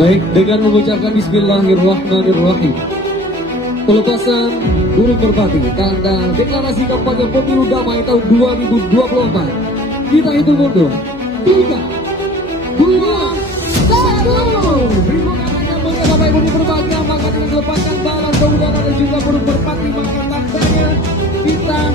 Baik, dengan mengucapkan Bismillahirrahmanirrahim, pelepasan burung merpati tanda deklarasi kampanye pemilu damai tahun 2024. Kita hitung mundur 3, 2, 1. Berikut akan menyapa Bapak Ibu di berbahagia, maka dengan melepaskan balan ke udara dan juga burung merpati, maka tandanya kita